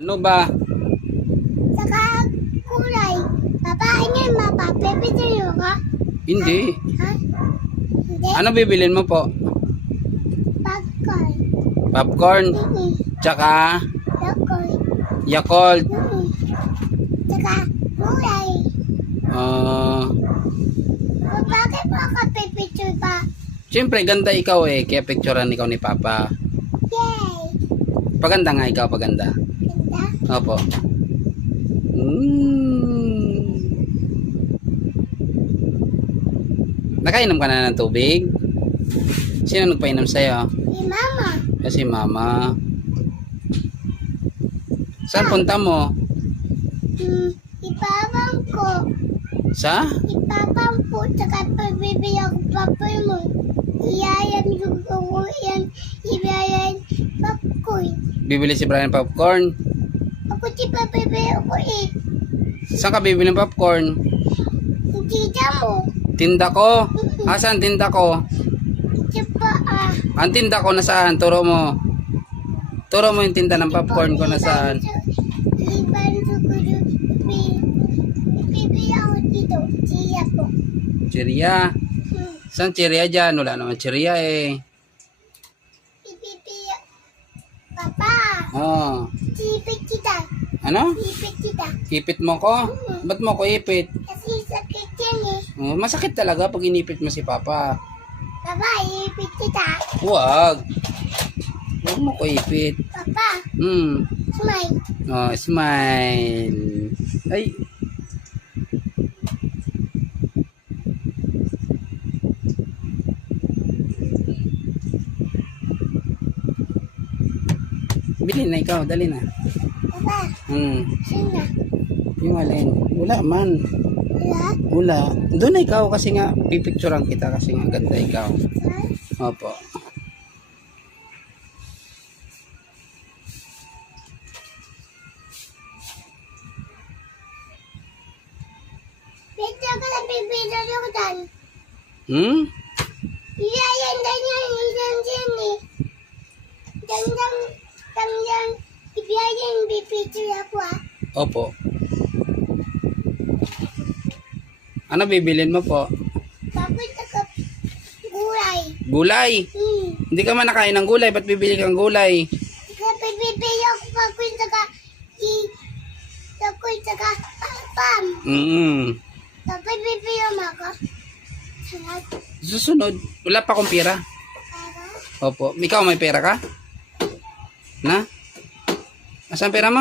Ano ba? Saka kulay. Babae niya, mapapipituyo ka? Hindi. Ha? Hindi? Ano bibilin mo po? Popcorn. Popcorn? Tsaka Popcorn. Yakult. Saka kulay. Bakit mo kapipituyo pa? Siyempre ganda ikaw eh. Kaya picturean ikaw ni Papa. Yay! Paganda nga ikaw, paganda. Ganda? Opo. Nakainom ka na ng tubig? Sino nagpainom sa'yo? Si Mama. Kasi Mama. Saan punta mo? Ipapang ko. Sa? Ipapang po. Saka pagbibigyan ko papay mo. Iyayan ko yan. Iyayan popcorn. Bibili si Brian popcorn? Ako di pagbibigyan ko eh. Saan ka bibili ng popcorn? Hindi mo. Tinda ko? Asan tinda ko? Ito pa Ang tinda ko nasaan? Turo mo. Turo mo yung tinda ng popcorn ko nasaan. Ibanso ko yung bibigyan ko dito. Siya po. Chiria. Saan chiria dyan? Wala naman chiria eh. Bibigyan. Papa. Oh. Sipit kita. Ano? Sipit kita. Ipit mo ko? Ba't mo ko ipit? Kasi sakit yan eh. Oh, masakit talaga pag inipit mo si Papa. Papa, ipit kita. Huwag. Huwag mo ko ipit. Papa, smile. Oh, smile. Ay. Bili na ikaw, dali na. Papa, sino? Yung alin. Wala man. Wala? Wala. Doon na ikaw kasi nga pipicturean kita kasi nga ganda ikaw. Opo. Picture ka na bibigyan ko dan. Iyayan dan yan. Iyan dyan eh. Dan. Iyayan bibigyan ako ah. Opo. Ano bibilin mo po? Tapos ako gulay. Gulay. Hindi ka man nakain ng gulay. Ba't bibili kang gulay? Saka bibigyan ko pa ko saka pam. Tapos bibigyan mo ako. Sarap. Susunod. Wala pa akong pera. Para. Opo. Ikaw may pera ka? Na? Asan pera mo?